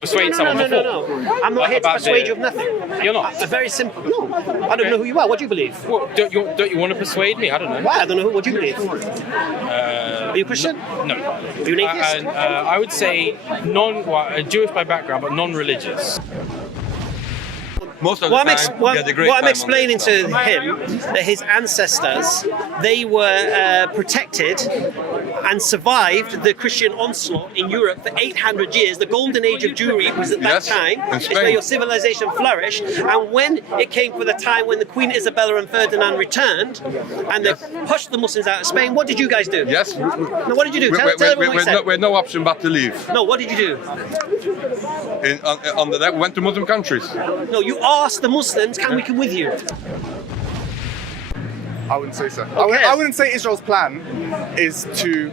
persuade someone before. No. I'm not here to persuade you of nothing. You're not? Very simple. No. I don't know who you are. What do you believe? Well, don't you want to persuade me? I don't know. Why? I don't know. What do you believe? Are you Christian? No. Are you an atheist? I would say Jewish by background, but non-religious. Most of the time, what I'm explaining to him, that his ancestors, they were protected and survived the Christian onslaught in Europe for 800 years. The golden age of Jewry was at that time. It's where your civilization flourished. And when it came for the time when the Queen Isabella and Ferdinand returned, and they pushed the Muslims out of Spain, what did you guys do? Yes. No, what did you do? Tell everyone what you said. We had no option but to leave. No, what did you do? On that, we went to Muslim countries. No, you asked the Muslims, can we come with you? I wouldn't say so. Okay. I wouldn't say Israel's plan is to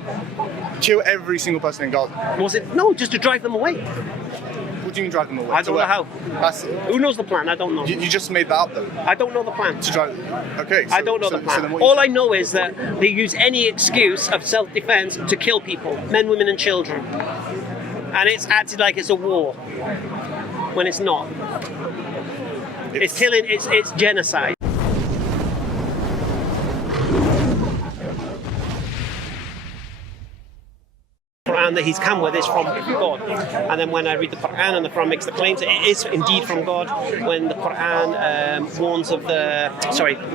kill every single person in Gaza. Was it? No, just to drive them away. What do you mean drive them away? I don't know how. Who knows the plan? I don't know. You just made that up though. I don't know the plan. To drive. Okay. So, I don't know the plan. All I know is that they use any excuse of self-defense to kill people, men, women, and children, and it's acted like it's a war when it's not. It's killing. It's genocide. Quran that he's come with is from God, and then when I read the Quran and the Quran makes the claims, it is indeed from God. When the Quran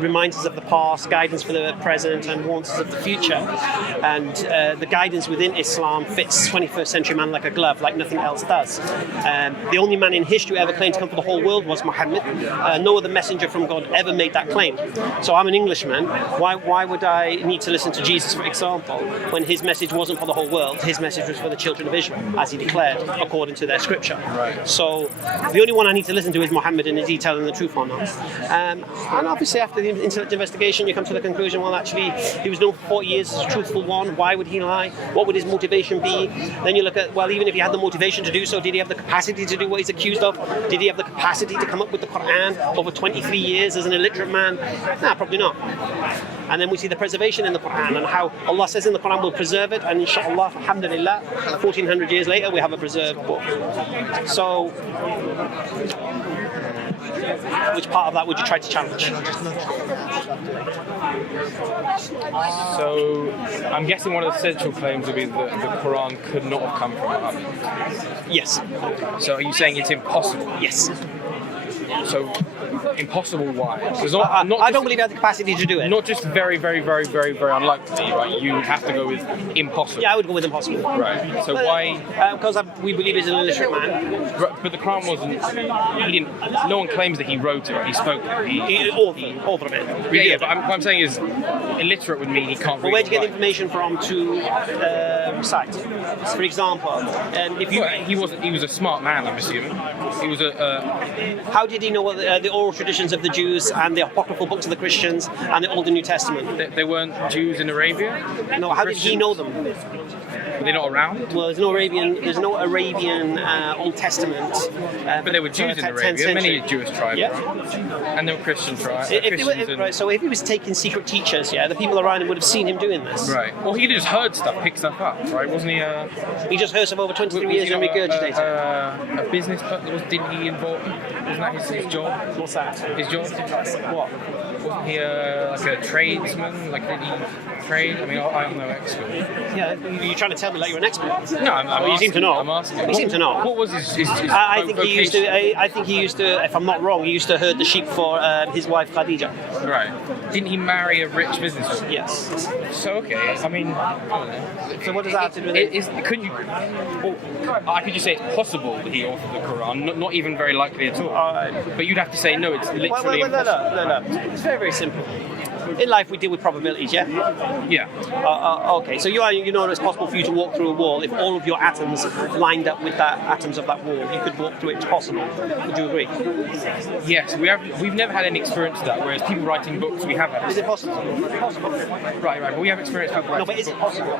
reminds us of the past, guidance for the present, and warns us of the future, and the guidance within Islam fits 21st century man like a glove, like nothing else does. The only man in history who ever claimed to come for the whole world was Muhammad. No other messenger from God ever made that claim. So I'm an Englishman. Why would I need to listen to Jesus, for example, when his message wasn't for the whole world? His message was for the children of Israel, as he declared, according to their scripture. Right. So the only one I need to listen to is Muhammad, and is he telling the truth or not? And obviously after the intellect investigation, you come to the conclusion, well, actually, he was known for 40 years as a truthful one. Why would he lie? What would his motivation be? Then you look at, well, even if he had the motivation to do so, did he have the capacity to do what he's accused of? Did he have the capacity to come up with the Quran over 23 years as an illiterate man? Nah, probably not. And then we see the preservation in the Quran and how Allah says in the Quran we'll preserve it, and inshallah, alhamdulillah, 1400 years later we have a preserved book. So, which part of that would you try to challenge? So, I'm guessing one of the central claims would be that the Quran could not have come from Muhammad. Yes. So, are you saying it's impossible? Yes. So, impossible why? I don't believe he had the capacity to do it. Not just very, very, very, very, very unlikely, right? You have to go with impossible. Yeah, I would go with impossible. Right. So why? Because we believe he's an illiterate man. But the Quran wasn't. He didn't. No one claims that he wrote it. He spoke it. He author of it. Yeah. But what I'm saying is, illiterate would mean he can't read. Well, where'd you get the information from to recite? For example, if you he was a smart man, I'm assuming. He was a. How did he know what the oral traditions of the Jews and the apocryphal books of the Christians and the Old and New Testament? They weren't Jews in Arabia? No, how did he know them? Were they not around? Well, there's no Arabian Old Testament. But there were Jews in Arabia, many Jewish tribes, yeah. right? And there were Christian tribes. Right, so if he was taking secret teachers, the people around him would have seen him doing this. Right. Well, he just heard stuff, picked stuff up, right? Wasn't he? He just heard stuff over 23 years and regurgitated. A business person? Didn't he involve? Wasn't that his job? What's that? His job? What? Wasn't he like a tradesman? Like, did he trade? I mean, I'm no expert. Yeah, you're trying to tell me like you're an expert. No, I'm asking. You seem to know. I'm asking. You seem to know. What was his I think vocation? he used to. If I'm not wrong, he used to herd the sheep for his wife Khadija. Right. Didn't he marry a rich businesswoman? Yes. So okay. I mean, I don't know. So what does that have to do with it? Couldn't you? I could just say it's possible that he authored the Quran. Not even very likely at all. But you'd have to say no. It's literally impossible. No. It's very, very simple. In life, we deal with probabilities, yeah? Yeah. Okay, so you know it's possible for you to walk through a wall if all of your atoms lined up with that atoms of that wall. You could walk through it. It's possible. Would you agree? Yes, we've never had any experience of that. Whereas people writing books, we have had. Is it possible? Possible. Right. Well, we have experience with people writing. No, but is it possible?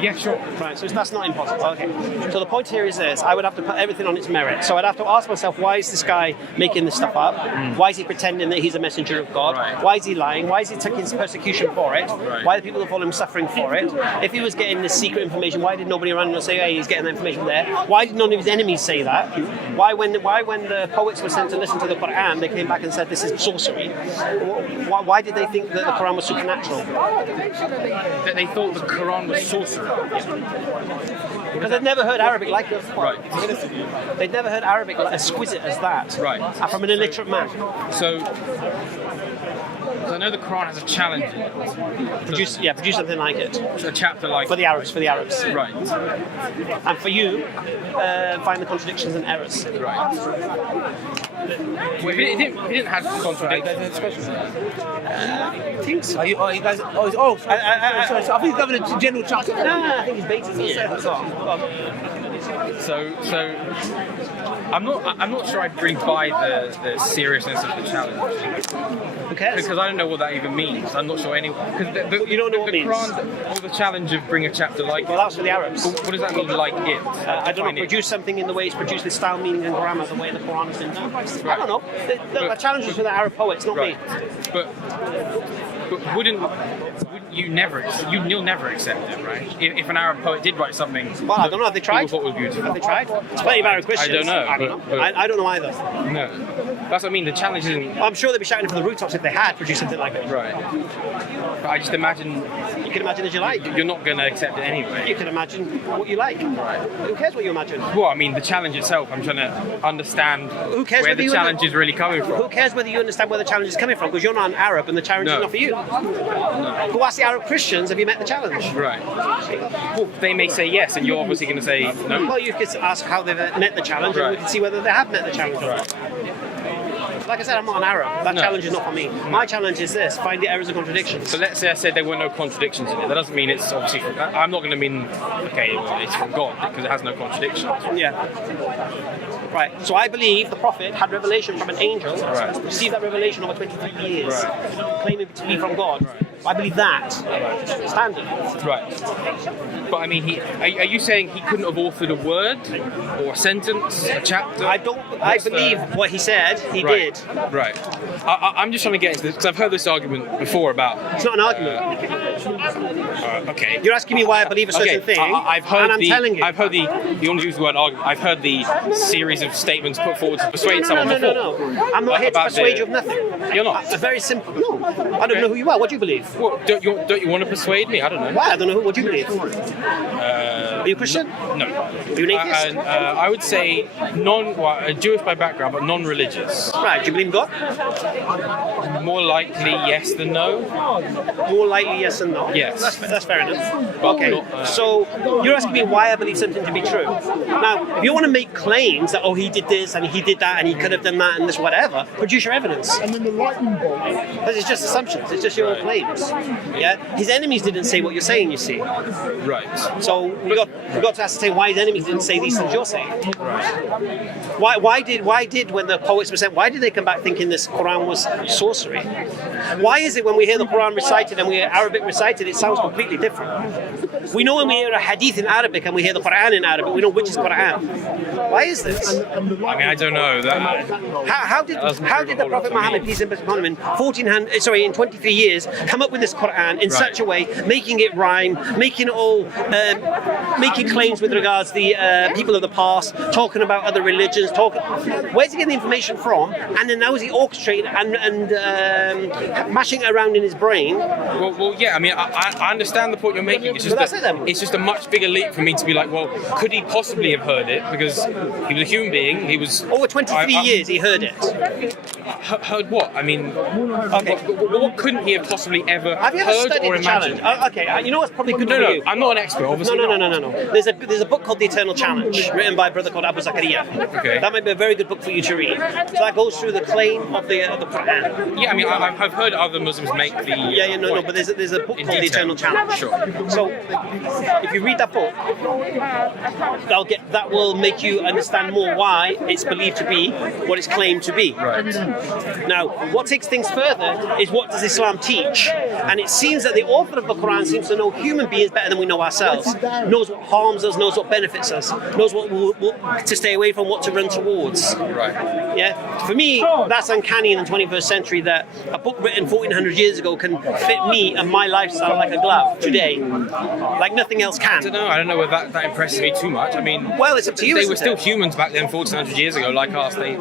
Yeah, sure. Right. So that's not impossible. Okay. So the point here is this: I would have to put everything on its merit. So I'd have to ask myself, why is this guy making this stuff up? Why is he pretending that he's a messenger of God? Right. Why is he lying? Why is he taking his persecution for it? Right. Why are the people that follow him suffering for it? If he was getting this secret information, why did nobody around him say, hey, he's getting that information there? Why did none of his enemies say that? Why when the poets were sent to listen to the Quran, they came back and said this is sorcery? Why did they think that the Quran was supernatural? That they thought the Quran was sorcery. Because they'd never heard Arabic like this. Right. They'd never heard Arabic like exquisite as that. Right. From an illiterate man. So I know the Quran has a challenge in it. Produce something like it. A chapter like For the Arabs. Right. And for you, find the contradictions and errors. Right. Well, if it didn't have contradictions. I think so. Are you guys? Sorry. I think he's having a general chat. No, I think he's baiting me. So I'm not sure I really buy the seriousness of the challenge. Who cares? Because I don't know what that even means. I'm not sure anyone. Because You don't know what the it means? Quran, or the challenge of bring a chapter like Well, that's for the Arabs. it. What does that mean, like it? I don't know, Define it. produce something in the way it's produced with style, meaning, and grammar, the way the Quran has been done. I don't know. The challenge is for the Arab poets, not me. But wouldn't you never? You'll never accept it, right? If an Arab poet did write something, Well, I don't know. Have they tried? people thought was beautiful. Have they tried? There's plenty of Arab Christians. I don't know, I don't know. but- I don't know either. No, that's what I mean. The challenge isn't I'm sure they'd be shouting from the rooftops if they had produced something like it. right. But I just imagine You can imagine as you like. you're not going to accept it anyway. You can imagine what you like. Who cares what you imagine? Well, I mean, the challenge itself. I'm trying to understand Who cares where whether the you challenge is really coming Who from. cares whether you understand where the challenge is coming from? Because you're not an Arab and the challenge No. is not for you. Go ask the Arab Christians, have you met the challenge? Right. Well, they may say yes, and you're obviously going to say no. Well, you could ask how they've met the challenge and we Right. can see whether they have met the challenge or not. Like I said, I'm not an Arab. That No. challenge is not for me. My challenge is this: find the errors and contradictions. So let's say I said there were no contradictions in it. That doesn't mean it's obviously. I'm not going to mean okay, well, it's from God because it has no contradictions. Yeah. Right. So I believe the Prophet had revelation from an angel. Right. Received that revelation over 23 years, Right. claiming to be from God. I believe that. Standard. Right. But I mean, are you saying he couldn't have authored a word or a sentence, a chapter? I believe what he said. He Right. did. Right. I'm just trying to get into this because I've heard this argument before about. It's not an argument. Okay. You're asking me why I believe a certain thing, I've heard and I'm telling you. I've heard the. You want to use the word argument? I've heard the series of statements put forward to persuade no, someone no, before. no. I'm not here to About persuade the- you of nothing. You're not. A very simple. No, I don't know who you are. What do you believe? Well, don't you want to persuade me? I don't know. Why? I don't know. What do you believe? Are you Christian? No. Are you an atheist? I would say Jewish by background, but non-religious. Right. Do you believe in God? More likely yes than no. More likely, yes and no. Yes. That's fair enough. But Okay. not, So you're asking me why I believe something to be true. Now, if you want to make claims that he did this and he did that and he could have done that and this whatever, produce your evidence. Because it's just assumptions. It's just your own claims. Yeah. His enemies didn't say what you're saying. You see. Right. So we got to ascertain why his enemies didn't say these things you're saying. Why did when the poets were sent, why did they come back thinking this Quran was sorcery? Why is it when we hear the Quran recited and we hear Arabic recited, it sounds completely different? We know when we hear a hadith in Arabic and we hear the Quran in Arabic, we know which is Quran. Why is this? I mean, I don't know. How did the Prophet Muhammad, peace and blessings upon him, in 23 years, come up with this Quran in such a way, making it rhyme, making it all, making claims with regards to the people of the past, talking about other religions, where's he getting the information from? And then now is he orchestrating and mashing it around in his brain? Well, yeah. I mean, I understand the point you're making. It's just Well, that's it then. it's just a much bigger leap for me to be like, well, could he possibly have heard it? Because he was a human being. He was Over 23 years, he heard it. Heard what? I mean, Okay. what couldn't he have possibly ever Have you ever heard studied or the challenge? imagined? Okay, you know what's probably good No, for no, you? I'm not an expert. Obviously, No. There's a book called The Eternal Challenge, written by a brother called Abu Zakaria. Okay. That might be a very good book for you to read. So that goes through the claim of the Quran. Yeah, I mean, I've heard other Muslims make the. No, point. but there's a book In called The detail. Eternal Challenge. Sure. So if you read that book, that will make you understand more why it's believed to be what it's claimed to be. Right. Now, what takes things further is what does Islam teach? And it seems that the author of the Quran seems to know human beings better than we know ourselves. Knows what harms us, knows knows what benefits us, knows what to stay away from, what to run towards. Right. Yeah, for me, that's uncanny in the 21st century that a book written 1400 years ago can fit me and my lifestyle like a glove today, like nothing else can. I don't know whether that impresses me too much. I mean, well, it's up to you. They were still humans back then, 1400 years ago, like us. They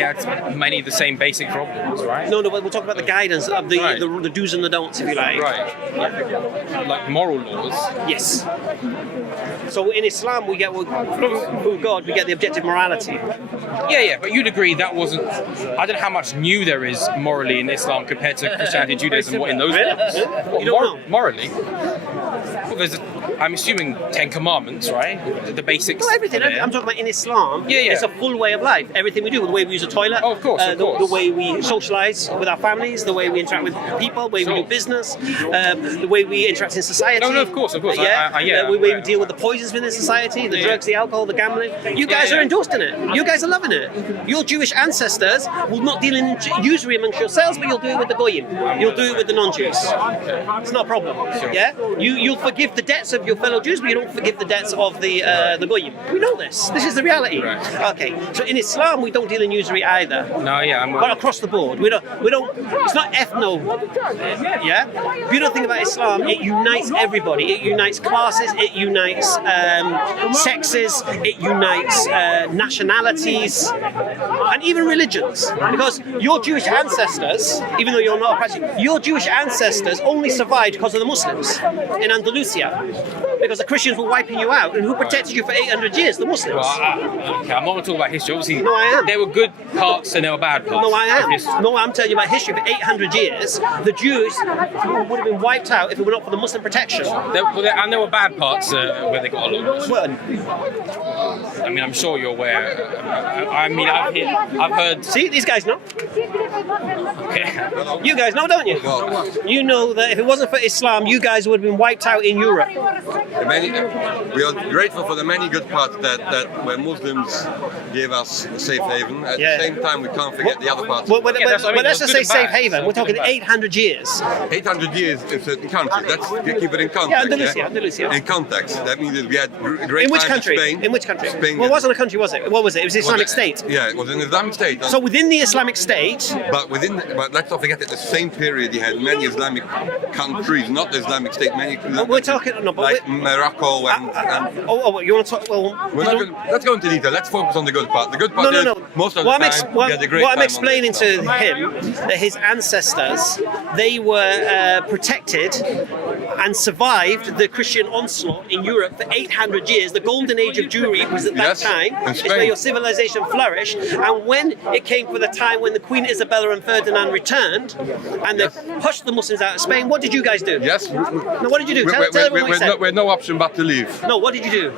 had many of the same basic problems, right? No, we'll talk about the guidance of the do's and the don'ts, if you like. Right. Yeah. Like moral laws. Yes. So in Islam, we get through God, we get the objective morality. Yeah, but you'd agree that wasn't. I don't know how much new there is morally in Islam compared to Christianity, Judaism, what in those books. You don't know. Morally. Well, I'm assuming 10 Commandments, right? The basics. No, everything. I'm talking about in Islam. Yeah. It's a full way of life. Everything we do, the way we use a toilet. Oh, of course. The way we socialise with our families, the way we interact with people, the way we do business, the way we interact in society. No, of course. The way we deal with the poisons within society, the drugs, the alcohol, the gambling. You guys are endorsed in it. You guys are loving it. Your Jewish ancestors will not deal in usury amongst yourselves, but you'll do it with the goyim. You'll do it with the non-Jews. It's not a problem. Sure. Yeah. You'll forgive the debts of your fellow Jews, but you don't forgive the debts of the goyim. We know this. This is the reality. Right. Okay. So in Islam, we don't deal in usury either. No, yeah, But across the board, we don't. It's not ethno. Yeah. Beautiful thing about Islam, it unites everybody. It unites classes. It unites sexes. It unites nationalities, and even religions. Because your Jewish ancestors, even though you're not a practicing, your Jewish ancestors only survived because of the Muslims in Andalusia. Because the Christians were wiping you out, and who protected you for 800 years? The Muslims. Well, okay, I'm not going to talk about history. Obviously, No, I am. there were good parts and there were bad parts. No, I of history. am. No, I'm telling you about history. For 800 years, the Jews would have been wiped out if it were not for the Muslim protection. And there were bad parts where they got along. Well, I mean, I'm sure you're aware. I've heard. see, these guys know. Okay. You guys know, don't you? Well, You know that if it wasn't for Islam, you guys would have been wiped out in Europe. we are grateful for the many good parts that where Muslims gave us a safe haven. At Yeah. the same time, we can't forget the other parts. Well, that's what I mean. let's There's just good say and safe bad. haven. So We're good talking and bad. 800 years. 800 years in certain countries. Let's keep it in context. Yeah, Andalusia. In context, that means that we had great In which times country? Spain. In which country? Spain. Well, it wasn't a country, was it? What was it? It was the Islamic State. Yeah, it was an Islamic State. So within the Islamic State, But let's not forget, at the same period, you had many Islamic countries, not the Islamic State, many. we're talking. No, but like Morocco and. you want to talk? Well, We're not gonna, let's go into detail. Let's focus on the good part. The good part no. is most of the What time we had a great what I'm time explaining on this. to him that his ancestors, they were protected and survived the Christian onslaught in Europe for 800 years. The golden age of Jewry was at that Yes, time. in It's Spain. where your civilization flourished. And when it came for the time when the Queen Isabella and Ferdinand returned, and they pushed the Muslims out of Spain, what did you guys do? Yes, No, what did you do? Tell everyone what you said. we had no option but to leave. No, what did you do?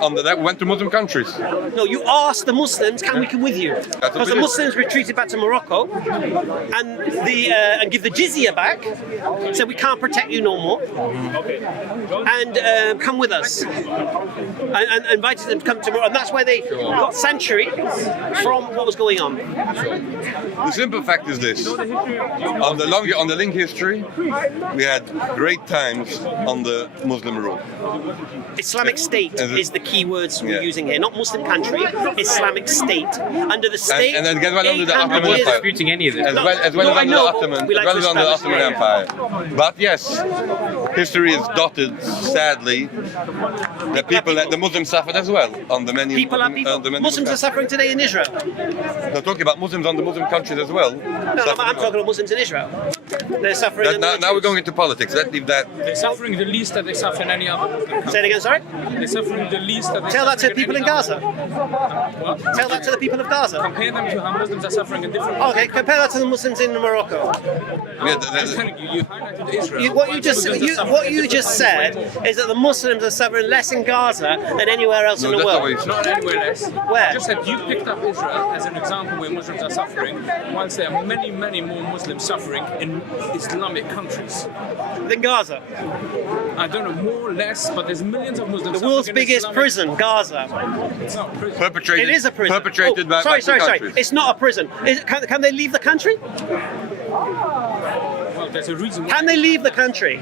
On that, we went to Muslim countries. No, you asked the Muslims, can we come with you? what Because we the did. Muslims retreated back to Morocco and give the jizya back. Said we can't protect you no more. And come with us. And invited them to come to Morocco. And that's where they got sanctuary from what was going on. The simple fact is this: on the link history, we had great times on the Muslim rule. Islamic State And the- is the key words we're Yeah. using here. Not Muslim country, Islamic State. Under the state, And then again, well, under the 800 Ottoman years- Empire. Disputing any of this. As well as No, I under the know, Ottoman, we like to under the establish- Ottoman yeah. Empire. But yes, history is dotted, sadly, that the Muslims suffered as well on the many. People are people. the many Muslims are suffering today in Israel. They're talking about Muslims on the Muslim countries as well. No, I'm talking about Muslims in Israel. They're suffering. That, under now, the now we're Jews. going into politics. Let's leave that. They're suffering the least that they suffer in any other country. Say it again, sorry? They're suffering the least that they Tell that to suffer the people in any Gaza. What? Tell that to the people of Gaza. Compare them to how Muslims are suffering in different Okay, compare that to the Muslims in Morocco. Yeah, I'm telling you, you highlighted Israel. What you just Muslims are suffering what in you different just said ways. is that the Muslims are suffering less in Gaza than anywhere else No, in the that's not what world. you Not anywhere less. Where? I just said you picked up Israel as an example where Muslims are suffering, whilst there are many, many more Muslims suffering in Islamic countries. Than Gaza. I don't know, more or less, but there's millions of Muslims. The world's suffering in biggest Islamic- prison, Gaza. It's not prison. perpetrated. It is a prison. Perpetrated by sorry. countries. It's not a prison. Can they leave the country? Well, There's a reason. Can they leave the country?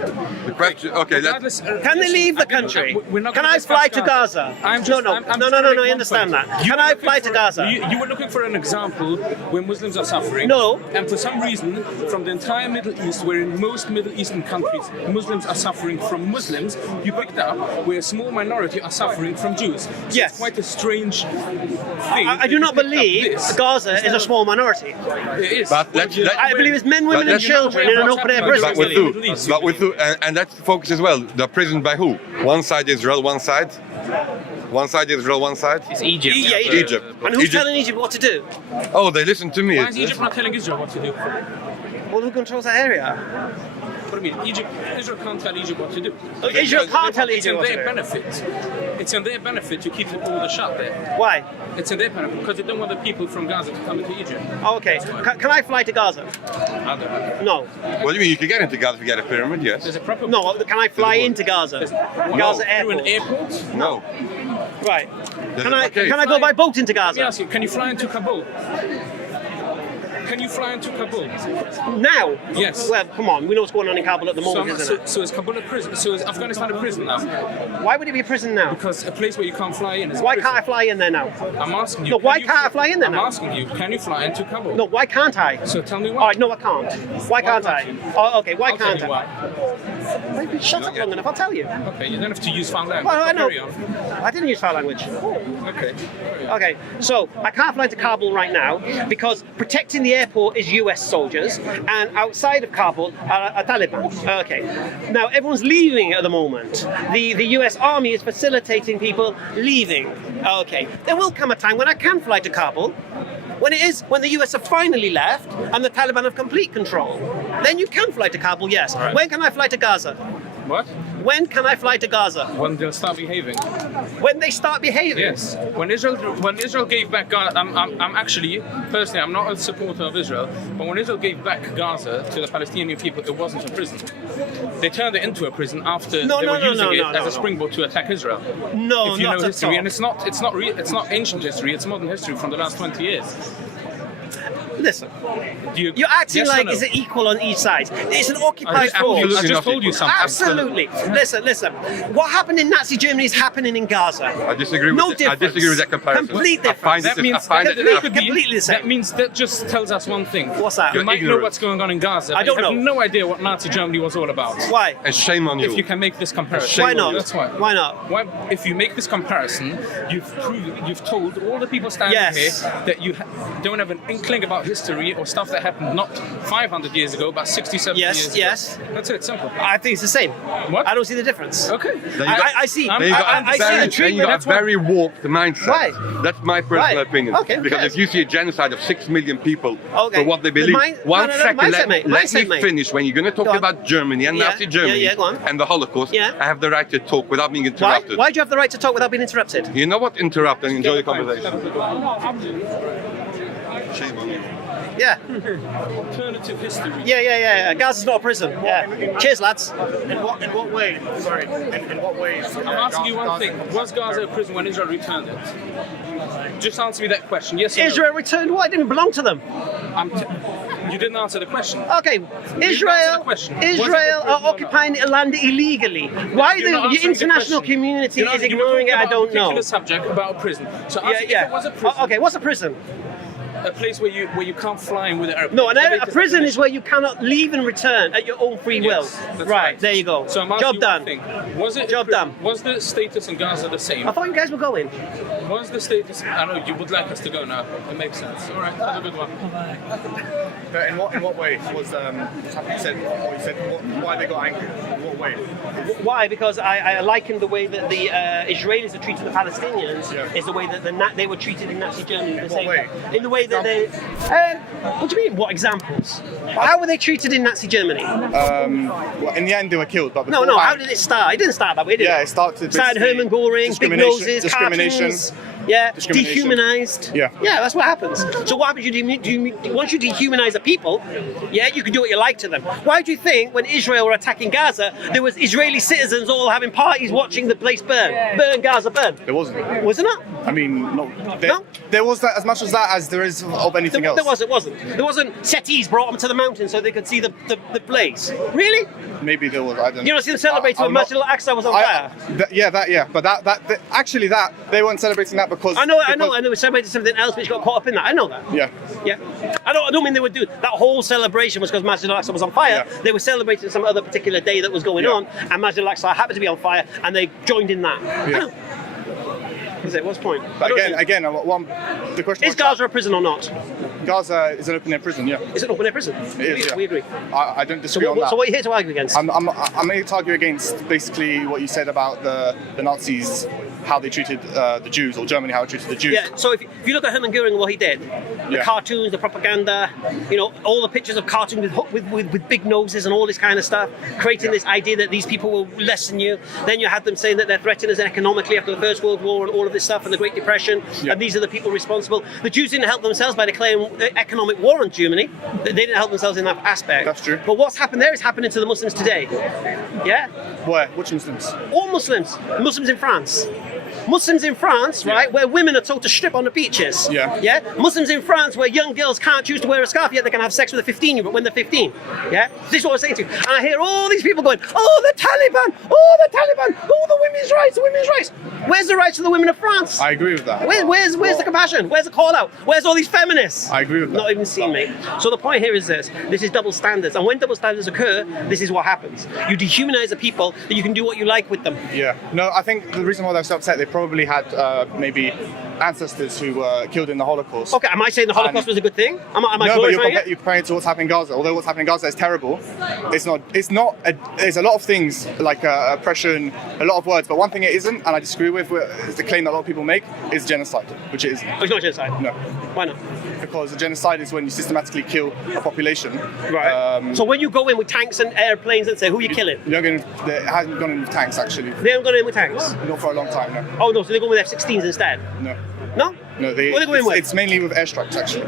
The question. Okay, Regardless, Can they leave the country? We're not Can gonna I discuss fly to Gaza? I'm just, No, I'm just no, gonna make I one understand point. that. You Can were I looking fly to for- Gaza? You were looking for an example where Muslims are suffering. No. And for some reason, from the entire Middle East, where in most Middle Eastern countries Muslims are suffering from Muslims, you picked up where a small minority are suffering from Jews. So Yes. It's quite a strange thing. I do not believe Gaza is a small minority. It is. But I believe it's men, women, and let's- children in an open-air prison. But with Middle who? East. But with who? And that's the focus as well. They're prisoned by who? One side Israel, one side. One side Israel, one side. It's Egypt. Yeah, Egypt. And who's Egypt. telling Egypt what to do? Oh, they listen to me. Why is Egypt not telling Israel what to do? Well, who controls that area? What do you mean? Israel can't tell Egypt what to do. Israel can't tell It's Egypt in what to their do. benefit. It's in their benefit to keep the border shut there. Why? It's in their benefit because they don't want the people from Gaza to come into Egypt. Oh, okay. Can I fly to Gaza? I don't know. No. What do you mean? You can get into Gaza if you get a pyramid, yes. There's a proper. No, can I fly into Gaza? Gaza Through an airport? airport? No. Right. Okay. Can I go by boat into Let me Gaza? ask you, can you fly into Kabul? Can you fly into Kabul? Now? Yes. Well, come on. We know what's going on in Kabul at the So, moment, isn't it? so is Kabul a prison? So is Afghanistan a prison now? Why would it be a prison now? Because a place where you can't fly in is a Why prison. can't I fly in there now? I'm asking you. No, can why you- can't I fly in there I'm now? asking you, can you fly into Kabul? No, why can't I? So tell me why. All right, no, I can't. Why can't I? can't you? Oh, okay, why I'll tell can't you I? why. Maybe shut up long enough, I'll tell you. Okay, you don't have to use foul language. Well, I know. Carry on. I didn't use foul language. Okay. Okay, so I can't fly to Kabul right now because protecting the airport is US soldiers and outside of Kabul are Taliban. Okay, now everyone's leaving at the moment. The US Army is facilitating people leaving. Okay, there will come a time when I can fly to Kabul. When the US have finally left and the Taliban have complete control, then you can fly to Kabul, yes. right. When can I fly to Gaza? What? When can I fly to Gaza? When they'll start behaving. When they start behaving? Yes. When Israel gave back Gaza, I'm actually personally I'm not a supporter of Israel, but when Israel gave back Gaza to the Palestinian people, it wasn't a prison. They turned it into a prison after No, they no, were no, using no, it no, as no, a springboard to attack Israel. No, if you not know at history, all. and it's not ancient history, it's modern history from the last 20 years. Listen, Do you, you're acting yes or like no? it's equal on each side. It's an occupied I force. just told you something. Absolutely. Listen. What happened in Nazi Germany is happening in Gaza. I disagree with No that. difference. I disagree with that comparison. Complete I find difference. it- That means I find it- that could be- completely the same. That means that just tells us one thing. What's that? You You're might know ignorant. what's going on in Gaza. I but don't you have know. no idea what Nazi Germany was all about. Why? And shame on you. If you can make this comparison, Shame Why not? That's why. Why not? Why, if you make this comparison, you've told all the people standing Yes. here that you don't have an inkling about history or stuff that happened not 500 years ago, but 60, 70 Yes, years yes. ago. That's it. Simple. I think it's the same. What? I don't see the difference. Okay. Then you got- I see. I'm- Then you got I a see the very, then you treatment. got That's a why- very warped mindset. Why? That's my personal Why? opinion. Okay, who because cares? if you see a genocide of 6 million people Okay. for what they The believe, mind- one no, no, second, mindset, let, mate. let Mindset, me mate. finish. When you're going to talk Go on. about Germany and Yeah, Nazi Germany yeah, go on. and the Holocaust, Yeah. I have the right to talk without being Why? interrupted. Why do you have the right to talk without being interrupted? You know what? Interrupt and enjoy the conversation. Shame on you. Yeah. Alternative history. Yeah. Gaza's not a prison. Yeah. Cheers, lads. In what way? Sorry. In what ways? I'm asking you one thing. Was Gaza a prison when Israel returned it? Just answer me that question. Yes or no? Israel returned what? It didn't belong to them. You didn't answer the question. Okay, answer the Israel question. Was it a Israel prison or are not? occupying land illegally. Why You're not the answering the international question. community You're not- is you were ignoring it, talking I about a don't know. particular subject about a prison. So Yeah, if it was a prison, Okay, what's a prison? a place where you can't fly in with an airplane. No, a Latest prison is definition. where you cannot leave and return at your own free will. Yes, that's Right, there you go. So I'm asking Job you done. one thing. Was it a Job prison? done. Was the status in Gaza the same? I thought you guys were going. Was the status? I know you would like us to go now. It makes sense. All right, have a good one. But in what way was you said why they got angry? In what way? Why? Because I liken the way that the Israelis are treating the Palestinians Yeah. is the way that they were treated in Nazi Germany. In the what same way? In the way that they. What do you mean? What examples? How were they treated in Nazi Germany? Well, in the end, they were killed. But No. How beforehand- did it start? It didn't start that way, did it? Yeah, it started. Started basically Hermann Goring, big noses, discrimination. cartoons. Yeah, Discrimination. dehumanized. Yeah. That's what happens. So what happens? Once you dehumanize a people, you can do what you like to them. Why do you think when Israel were attacking Gaza, there was Israeli citizens all having parties watching the place burn Gaza burn? There wasn't. Wasn't it? I mean, no. No? There was that as much as that as there is evidence of anything else. There wasn't. There wasn't settees brought them to the mountain so they could see the blaze. Really? Maybe there was. I don't know. You don't see them celebrating when Masjid al-Aqsa was on fire. But that they weren't celebrating that because I know. They were celebrating something else, but you got caught up in that. I know that. Yeah. I don't mean they would do that whole celebration was because Masjid al-Aqsa was on fire. Yeah. They were celebrating some other particular day that was going on, and Masjid al-Aqsa happened to be on fire, and they joined in that. Yeah. Is it? What's the point? But the question is Gaza a prison or not? Gaza is an open-air prison, yeah. Is it an open-air prison? It is, yeah. We agree. I don't disagree on that. So what are you here to argue against? I'm here to argue against basically what you said about the Nazis, how they treated the Jews, or Germany, how it treated the Jews. Yeah, so if you look at Hermann Goering, what he did, the cartoons, the propaganda, all the pictures of cartoons with big noses and all this kind of stuff, creating this idea that these people will less than you. Then you had them saying that they're threatened us economically after the First World War and all of this stuff and the Great Depression, and these are the people responsible. The Jews didn't help themselves by declaring economic war on Germany. They didn't help themselves in that aspect. That's true. But what's happened there is happening to the Muslims today. Yeah? Where? Which Muslims? All Muslims. Muslims in France. Muslims in France, right, where women are told to strip on the beaches. Yeah. Muslims in France, where young girls can't choose to wear a scarf, yet they can have sex with a 15-year-old when they're 15. Yeah. This is what I'm saying to you. And I hear all these people going, "Oh, the Taliban! Oh, the Taliban! Oh, the women's rights! The women's rights!" Where's the rights of the women of France? I agree with that. Where's the compassion? Where's the call out? Where's all these feminists? I agree with that. Not even seen, mate. So the point here is this: this is double standards, and when double standards occur, this is what happens. You dehumanize the people, that you can do what you like with them. Yeah. No, I think the reason why they're so upset, they probably had maybe ancestors who were killed in the Holocaust. Okay, am I saying the Holocaust was a good thing? Am I no, but glorifying it? you're comparing to what's happening in Gaza. Although what's happening in Gaza is terrible, it's not. There's a lot of things like oppression, a lot of words, but one thing it isn't, and I disagree with, is the claim that a lot of people make, is genocide, which it isn't. Oh, it's not genocide? No. Why not? Because a genocide is when you systematically kill a population. Right. So when you go in with tanks and airplanes and say, who are you killing? It hasn't gone in with tanks, actually. They haven't gone in with tanks? Not for a long time, no. Oh, no, so they're going with F-16s instead? No. No? No, what are they going with? It's mainly with airstrikes, actually.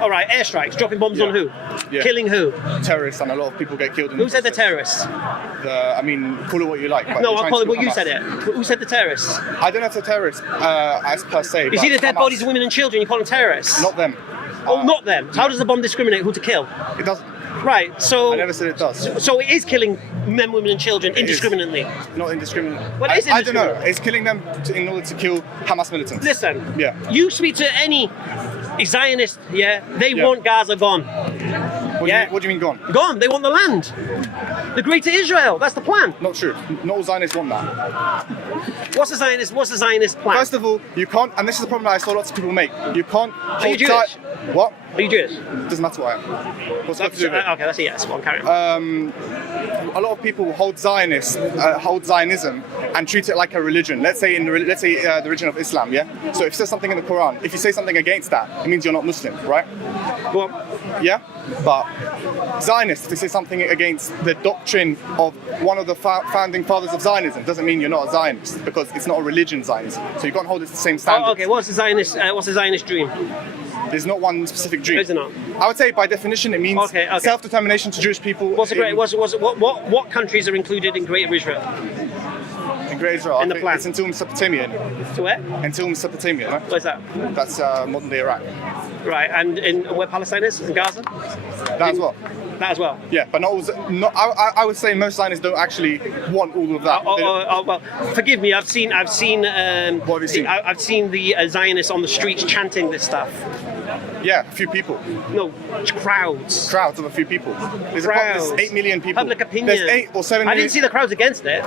All right, airstrikes, dropping bombs on who? Yeah. Killing who? Terrorists, and a lot of people get killed. Who said the terrorists? Call it what you like. No, I'll call it what you said it. Who said the terrorists? I don't know if they're terrorists, as per se. You see the dead bodies of women and children, you call them terrorists? Not them. Oh, not them. So how does the bomb discriminate who to kill? It doesn't. Right, so... I never said it does. So it is killing men, women and children indiscriminately? Not indiscriminately. Well, it is I don't know. It's killing them in order to kill Hamas militants. Listen, you speak to any Zionist, they want Gaza gone. What do you mean gone? Gone. They want the land. The Greater Israel. That's the plan. Not true. Not all Zionists want that. What's the Zionist plan? First of all, you can't, and this is the problem that I saw lots of people make. You can't. Are you Jewish? What? Are you Jewish? Doesn't matter what I am. What's got to do with it? Okay, that's a yes. Well, carry on. A lot of people hold Zionism and treat it like a religion. Let's say the religion of Islam. Yeah. So if it says something in the Quran, if you say something against that, it means you're not Muslim, right? Go on. Yeah. But Zionists, if they say something against the doctrine of one of the founding fathers of Zionism, doesn't mean you're not a Zionist, because it's not a religion, Zionism. So you can't hold it to the same standard. Oh, okay. What's the Zionist dream? There's not one specific dream. Is there not? I would say by definition it means self-determination to Jewish people. What countries are included in Greater Israel? In Greater Israel? In the plan? It's until Mesopotamia. To where? Until Mesopotamia, no? Where's that? That's modern-day Iraq. Right, and where Palestine is? In Gaza? That as well. That as well? Yeah, but I would say most Zionists don't actually want all of that. Well, forgive me. I've seen. What have you seen? I've seen the Zionists on the streets chanting this stuff. Yeah, a few people. No, crowds. Crowds of a few people. There's 8 million people. Public opinion. There's 8 or 7 million. I didn't see the crowds against it.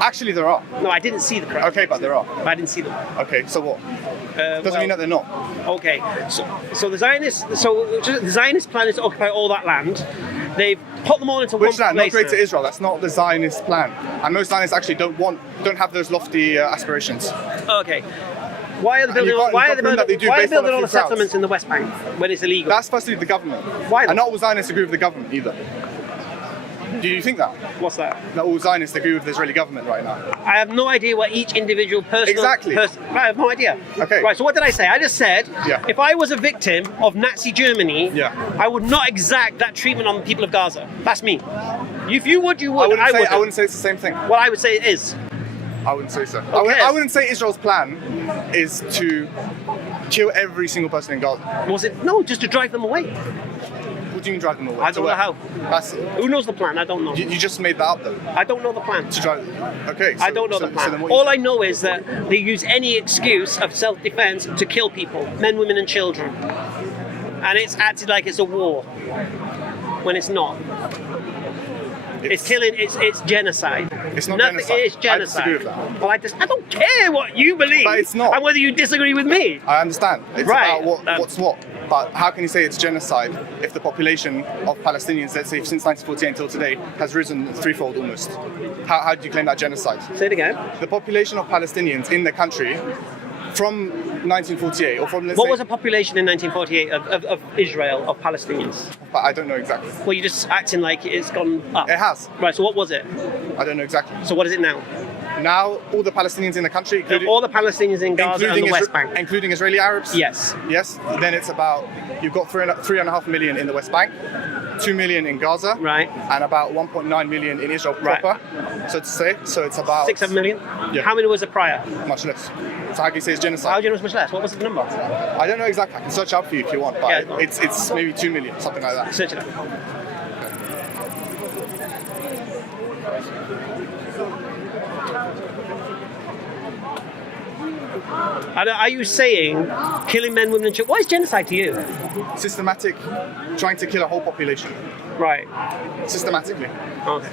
Actually, there are. No, I didn't see the crowds. Okay, but there are. I didn't see them. Okay, so what? Doesn't mean that they're not. Okay, so the Zionist plan is to occupy all that land. They've put them all into one place. Which land? Not Greater Israel. That's not the Zionist plan. And most Zionists actually don't have those lofty aspirations. Okay. Why are they building all the settlements in the West Bank when it's illegal? That's supposed to be the government. Why? And not all Zionists agree with the government either. Do you think that? What's that? That all Zionists agree with the Israeli government right now. I have no idea what each individual person... Exactly. Right, I have no idea. Okay. Right, so what did I say? I just said, if I was a victim of Nazi Germany, I would not exact that treatment on the people of Gaza. That's me. If you would, you would. I wouldn't say it's the same thing. Well, I would say it is. I wouldn't say so. Okay. I wouldn't say Israel's plan is to kill every single person in Gaza. Was it? No, just to drive them away. What do you mean drive them away? I don't know how. Who knows the plan? I don't know. You just made that up though. I don't know the plan. To drive. Okay. I don't know the plan. then what All you I know is that they use any excuse of self-defense to kill people, men, women, and children, and it's acted like it's a war when it's not. It's killing. It's genocide. It's not Nothing, genocide. It's genocide. I disagree with that. Well, I don't care what you believe. But it's not. And whether you disagree with me. I understand. It's Right. about what's what. But how can you say it's genocide if the population of Palestinians, let's say since 1948 until today, has risen threefold almost? How do you claim that genocide? Say it again. The population of Palestinians in the country from 1948 or from, let's What say, was the population in 1948 of Israel, of Palestinians? but I don't know exactly. Well, you're just acting like it's gone up. It has. Right, so what was it? I don't know exactly. So what is it now? Now, all the Palestinians in the country, including, All the Palestinians in Gaza and the West Bank. including Israeli Arabs? Yes. Yes. Then it's about, you've got 3.5 million in the West Bank, 2 million in Gaza, Right. and about 1.9 million in Israel proper, so to say. So it's about 6 7 million? Yeah. How many was there prior? much less. So how can you say it's How genocide? do you know it's much less? What was the number? I don't know exactly. I can search up for you if you want, but Yeah. it's maybe 2 million, something like that. Search it up. Are you saying killing men, women, and children? What is genocide to you? Systematic, trying to kill a whole population. Right. Systematically. Okay.